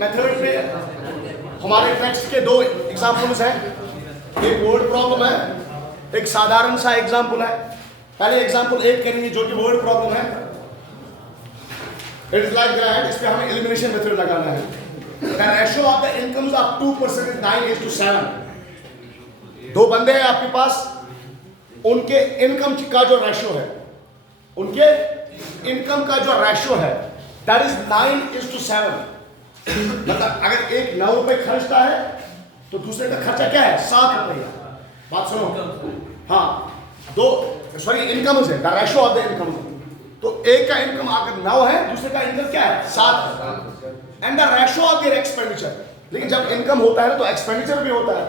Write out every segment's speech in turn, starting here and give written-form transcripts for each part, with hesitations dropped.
Method में हमारे text के दो एग्जाम्पल्स हैं, एक वर्ड प्रॉब्लम है, एक साधारण सा एग्जाम्पल है। पहले एग्जाम्पल एक करेंगे जो कि वर्ड प्रॉब्लम है। इट इज लाइक दैट, इस पे हमें एलिमिनेशन मेथड लगाना है। The ratio of the incomes of 2 person is 9:7। दो बंदे हैं आपके पास, उनके इनकम का जो रेशियो है, उनके इनकम का जो रेशियो है दैट इज 9:7। मतलब अगर एक 9 रुपए खर्चता है तो दूसरे का खर्चा क्या है, 7 रुपया। बात सुनो, हाँ, दो सॉरी इनकम है, the ratio of the income. तो एक का इनकम अगर 9 है, दूसरे का इनकम क्या है, 7 है। And the ratio of their expenditure. लेकिन जब इनकम होता है तो एक्सपेंडिचर भी होता है।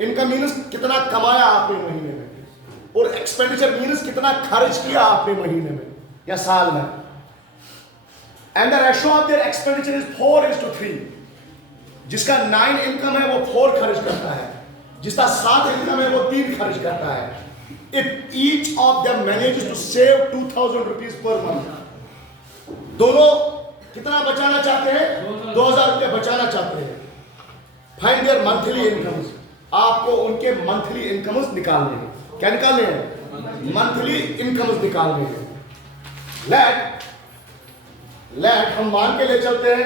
इनकम मीन्स कितना कमाया आपने महीने में, और एक्सपेंडिचर मीन्स कितना खर्च किया आपने महीने में या साल में। And the ratio of their expenditure is 4:3। जिसका 9 इनकम है वो 4 खर्च करता है, जिसका 7 इनकम है वो 3 खर्च करता है। If each of them manages to save 2000 rupees per month, दोनों कितना बचाना चाहते हैं, 2000 रुपये बचाना चाहते हैं। Find there monthly incomes. आपको उनके मंथली इनकम्स निकालने हैं। क्या निकालने हैं, मंथली इनकम्स निकालने हैं। लेट हम मान के ले चलते हैं,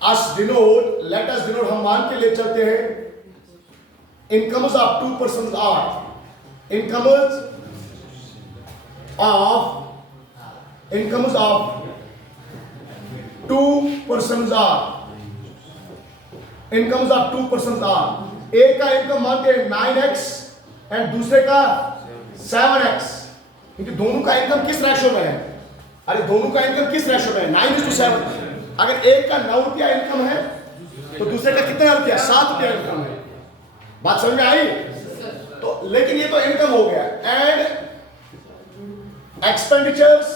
लेट अस डिनोट हम मान के ले चलते हैं incomes of 2 persons are, incomes of 2 persons are, incomes of 2 persons are. एक का इनकम मानते हैं 9x एंड दूसरे का 7x। क्योंकि दोनों का इनकम किस रेशो में है, अरे दोनों का इनकम किस रेशो में है, 9:7। अगर एक का 9 रुपया इनकम है तो दूसरे का कितना रुपया, 7 रुपया इनकम है। बात समझ में आई? तो लेकिन ये तो इनकम हो गया। एंड एक्सपेंडिचर्स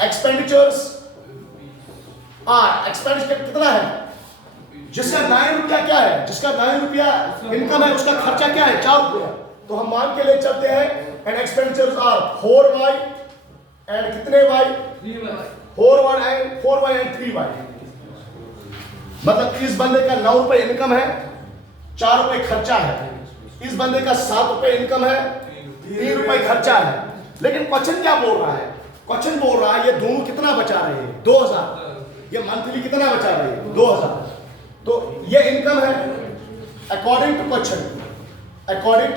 एक्सपेंडिचर कितना है, जिसका 9 रुपया क्या है, जिसका 9 रुपया इनकम है उसका खर्चा क्या है, 4 रुपया। तो हम मान के ले चलते हैं and expenditures are 4y and कितने y, 4y एंड 3y। मतलब इस बंदे का 9 रुपए इनकम है, 4 रुपए खर्चा है। इस बंदे का 7 रुपए इनकम है, 3 रुपए खर्चा है। लेकिन क्वेश्चन क्या बोल रहा है, क्वेश्चन बोल रहा है ये दोनों कितना बचा रहे हैं, 2000। ये मंथली कितना बचा रहे हैं, 2000। तो ये इनकम है अकॉर्डिंग टू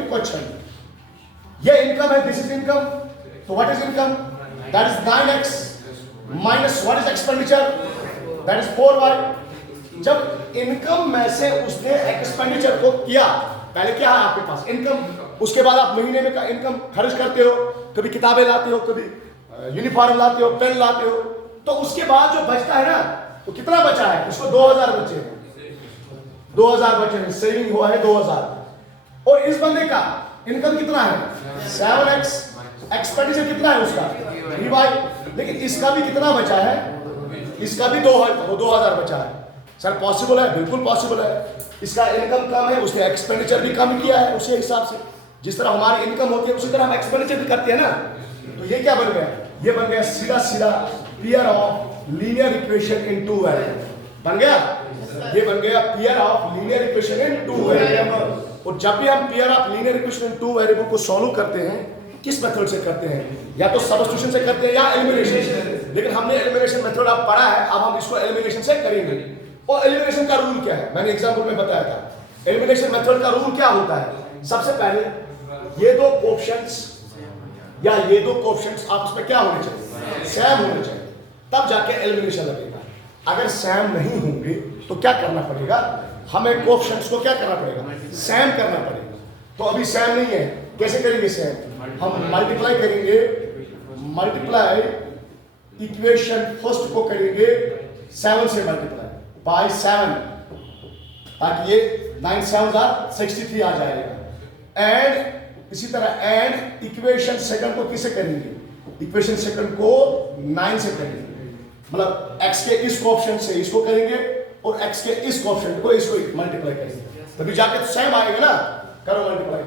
क्वेश्चन, ये इनकम है, दिस इज इनकम। तो what is income, that is 9x minus what is expenditure, that is 4y। जब इनकम में से उसने एक्सपेंडिचर को किया, पहले क्या है आपके पास, इनकम, उसके बाद आप महीने में का इनकम खर्च करते हो, कभी किताबें लाते हो, कभी यूनिफॉर्म लाते हो, पेन लाते हो। तो उसके बाद जो बचता है ना, तो कितना बचा है, उसको 2000 बचे हैं, 2000 बचे हैं, सेविंग हुआ है 2000। और इस बंदे का इनकम कितना है, 7x, एक्सपेंडिचर कितना है उसका, 3y। लेकिन इसका भी कितना बचा है, इसका भी 2000 बचा है। सर पॉसिबल है, बिल्कुल पॉसिबल है। इसका इनकम कम है, उसने एक्सपेंडिचर भी कम किया है। उसी हिसाब से जिस तरह हमारी इनकम होती है उसी तरह हम एक्सपेंडिचर भी करते हैं ना। तो ये क्या बन गया, ये बन गया सीधा pair of linear equation in 2 variable बन गया। ये बन गया pair of linear equation in 2 variable. और जब भी हम pair of linear equation in 2 variable को सॉल्व करते हैं, किस मेथड से करते हैं, या तो सब्स्टिट्यूशन से करते हैं या एलिमिनेशन से। लेकिन हमने एलिमिनेशन मेथड अब पढ़ा है, अब हम इसको एलिमिनेशन से करेंगे। और एलिमिनेशन का रूल क्या है, मैंने एग्जांपल में बताया था। एलिमिनेशन मेथड का रूल क्या होता है, सबसे पहले ये दो कोएफिशिएंट्स या ये दो कोएफिशिएंट्स आपस में क्या होने चाहिए, सेम होने चाहिए, तब जाके एलिमिनेशन लगेगा। अगर सेम नहीं होंगे तो क्या करना पड़ेगा, हमें कोएफिशिएंट्स को क्या करना पड़ेगा, सेम करना पड़ेगा। तो अभी सेम नहीं है, कैसे करेंगे सेम, हम मल्टीप्लाई करेंगे, मल्टीप्लाई इक्वेशन फर्स्ट को करेंगे 7 से मल्टीप्लाई बाय 7, ताकि ये 9 7 63 आ जाएगा। एंड इसी तरह एंड इक्वेशन सेकंड को किसे करेंगे, इक्वेशन सेकंड को 9 से करेंगे। मतलब x के इस कोएफिशिएंट से इसको करेंगे और x के इस कोएफिशिएंट को इसको मल्टीप्लाई करेंगे, तभी जाके तो सेम आएगा ना। करो मल्टीप्लाई,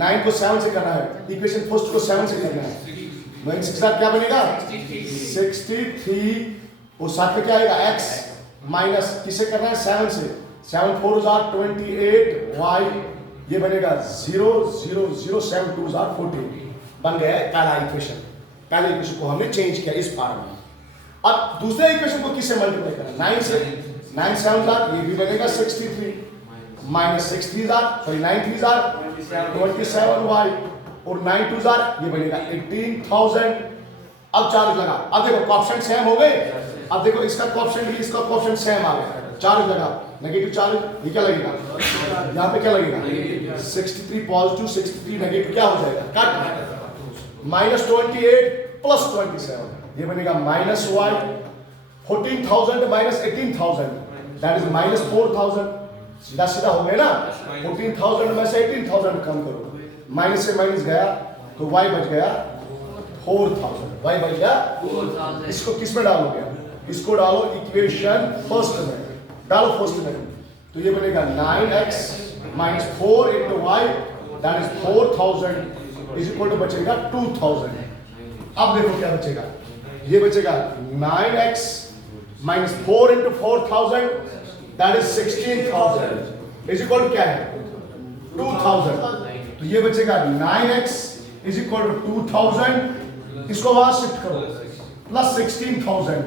9 को 7 से करना है, इक्वेशन फर्स्ट को 7 से करना है। 9 6 क्या बनेगा 63 और साथ में क्या आएगा x माइनस किससे करना है 7 से 7 4 28 y ये बनेगा 0 0 0 7 2 14 बन गया है पहला इक्वेशन। पहले इक्वेशन को हमने चेंज किया इस पार्ट में। अब दूसरे इक्वेशन को किससे मल्टीप्लाई करना 9 से 9 7 ये भी बनेगा 63 माइनस 6 3 सॉरी 9 3 27y और 9 2 ये बनेगा 18,000। अब चार्ज लगा। अब देखो कोएफिशिएंट सेम हो गए। अब देखो इसका कोएफिशिएंट भी इसका कोएफिशिएंट सेम आ गया। चार्ज लगा नेगेटिव चार्ज ये क्या लगेगा यहाँ पे क्या लगेगा 63 पॉजिटिव 63 नेगेटिव क्या हो जाएगा कट माइनस 28 प्लस 27 ये बनेगा minus y 14,000 minus 18,000 that is minus 4,000 सीधा सीधा हो गया ना 14,000 में से 18,000 कम करो माइनस से माइनस गया तो y बच गया 4,000 y बच गया 4,000। इसको किस में डालोगे इसको डालो इक्वेशन फर्स्ट में डालो फर्स्ट में तो ये बनेगा 9x minus 4 into y that is 4,000 is equal to बचेगा 2,000। अब देखो क्या बचेगा ये बचेगा 9x minus 4 into 4,000 that is 16,000 is equal to क्या है 2,000। तो ये बचेगा 9x इज इक्वल टू 2,000 इसको वहां शिफ्ट करो प्लस 16,000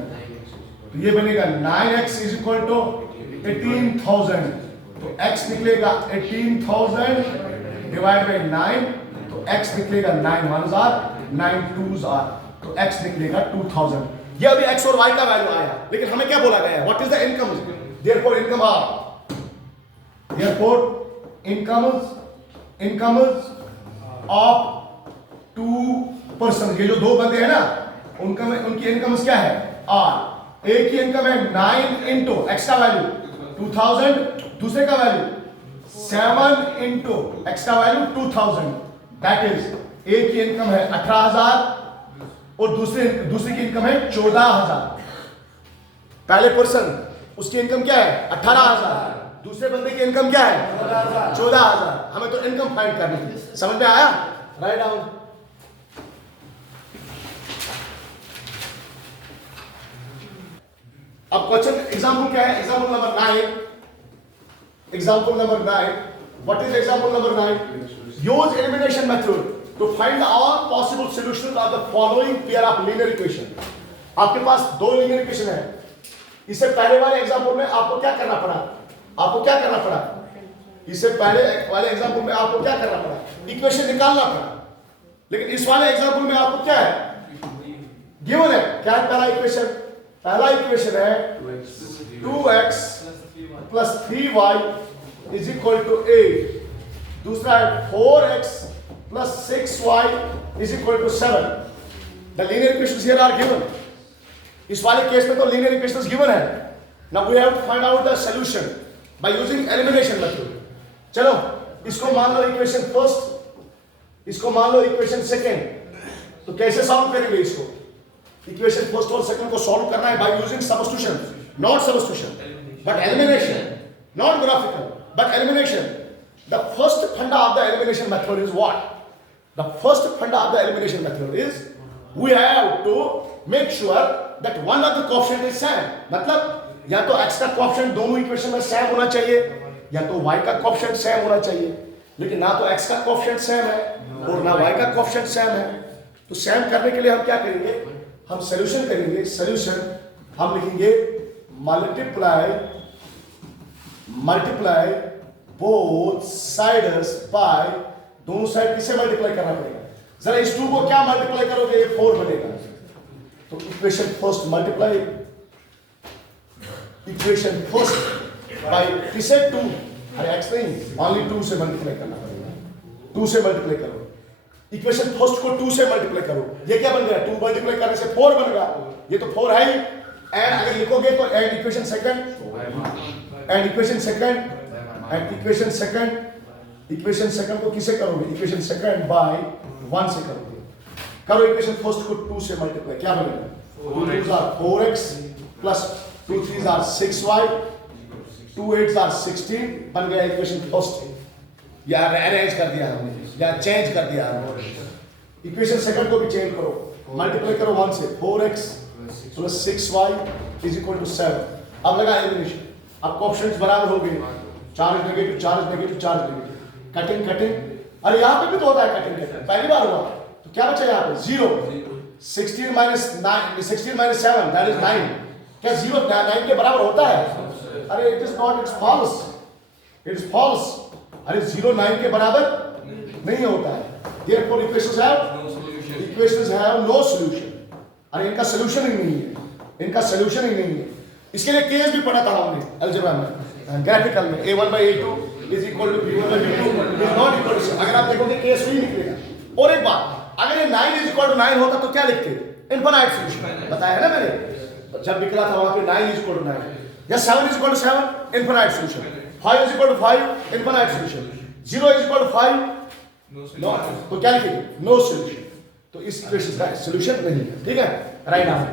तो ये बनेगा 9x इज इक्वल टू 18,000 तो x निकलेगा 18,000 डिवाइड बाय 9 तो x निकलेगा 9 1s are 9 2s are तो x निकलेगा 2,000। ये अभी x और y का वैल्यू आया लेकिन हमें क्या बोला गया है what is the income therefore income of 2 person ये जो दो बंदे हैं ना उनकी इनकम क्या है r एक की इनकम है 9 इंटू x का वैल्यू 2,000 दूसरे का वैल्यू 7 इंटू x का वैल्यू 2,000 दैट इज एक की इनकम है 18,000 और दूसरे की इनकम है 14,000। पहले पर्सन उसकी इनकम क्या है 18,000 दूसरे बंदे की इनकम क्या है 14,000। हमें तो इनकम फाइंड करनी थी समझ में आया राइट डाउन। अब क्वेश्चन एग्जांपल क्या है example number 9 what is example number 9 use elimination method to find all possible solutions of the following pair of linear equation. आपके पास दो लीनियर इक्वेशन है। इससे पहले वाले एग्जांपल में आपको क्या करना पड़ा इससे पहले वाले एग्जांपल में आपको क्या करना पड़ा इक्वेशन निकालना पड़ा। लेकिन इस वाले एग्जांपल में आपको क्या है गिवन है क्या है पहला इक्वेशन है 2x plus 3y is equal to 8 दूसरा है 4x plus 6y is equal to 7। The linear equations here are given. इस वाले केस में तो लीनियर इक्वेशंस गिवन है। Now we have to find out the solution by using elimination method. चलो इसको मान लो इक्वेशन फर्स्ट इसको मान लो इक्वेशन सेकंड तो कैसे सॉल्व करेंगे इसको इक्वेशन फर्स्ट और सेकंड को सॉल्व करना है by using substitution not substitution but elimination not graphical but elimination. The first funda of the elimination method is what the first funda of the elimination method is we have to make sure that one of the coefficient is same. मतलब या तो x का coefficient दोनों equation में same होना चाहिए या तो y का कोएफिशिएंट सेम होना चाहिए। लेकिन ना तो x का कोएफिशिएंट सेम है और ना y का कोएफिशिएंट सेम है। तो सेम करने के लिए हम क्या करेंगे हम सॉल्यूशन करेंगे। सॉल्यूशन हम लिखेंगे मल्टीप्लाई बोथ साइड्स बाय दोनों साइड किसे मल्टीप्लाई करना पड़ेगा जरा इस 2 को क्या मल्टीप्लाई करोगे ये 4 बनेगा। तो equation first multiply equation first by किसे 2 अरे x नहीं ओनली 2 से मल्टीप्लाई करना पड़ेगा 2 से मल्टीप्लाई करो इक्वेशन फर्स्ट को 2 से मल्टीप्लाई करो ये क्या बन गया 2 मल्टीप्लाई करने से 4 बन गया ये तो 4 है ही। एंड अगर लिखोगे तो एंड इक्वेशन सेकंड को किसे करोगे इक्वेशन सेकंड बाय 1 से करोगे। करो इक्वेशन फर्स्ट को 2 से मल्टीप्लाई क्या बनेगा 4x plus 2 3s are 6y 2 8s are 16 बन गया इक्वेशन फर्स्ट। या अरेंज कर दिया हमने या चेंज कर दिया हमने। इक्वेशन सेकंड को भी चेंज करो मल्टीप्लाई करो 1 से 4x plus 6y is equal to 7। अब लगा एलिमिनेशन, अब कोएफिशिएंट्स बराबर हो गए, charge negative charge negative charge negative, cutting cutting. अरे यहाँ पे भी तो होता है कटिंग कटिंग, पहली बार हुआ तो क्या बचा यहाँ पे 0। 16 माइनस 7 दैट इज 9। क्या 0 9 के बराबर होता है? अरे it is not, it's false, it's false. अरे 0 9 के बराबर नहीं होता है। Therefore equations have no solution। अरे इनका सॉल्यूशन ही नहीं है, इनका सॉल्यूशन ही नहीं है। इसके लिए केस भी पढ़ा था हमने अलजेब्रा में, ग्राफिकल में, a1/a2 is equal to b1/b2 is not equal to. अगर आप देखोगे केस ही निकलेगा। और एक बात, अगर ये 9 इज इक्वल टू 9 होता तो क्या लिखते? Infinite solution. बताया है ना मैंने, जब निकला था वहां पे 9 इज इक्वल टू 9, या 7 is equal to 7 infinite solution, 5 is equal to 5 infinite solution, 0 is equal to 5 no, तो क्या लिखेंगे? No solution. तो इस इक्वेशन का सॉल्यूशन नहीं है, ठीक है, राइट आंसर।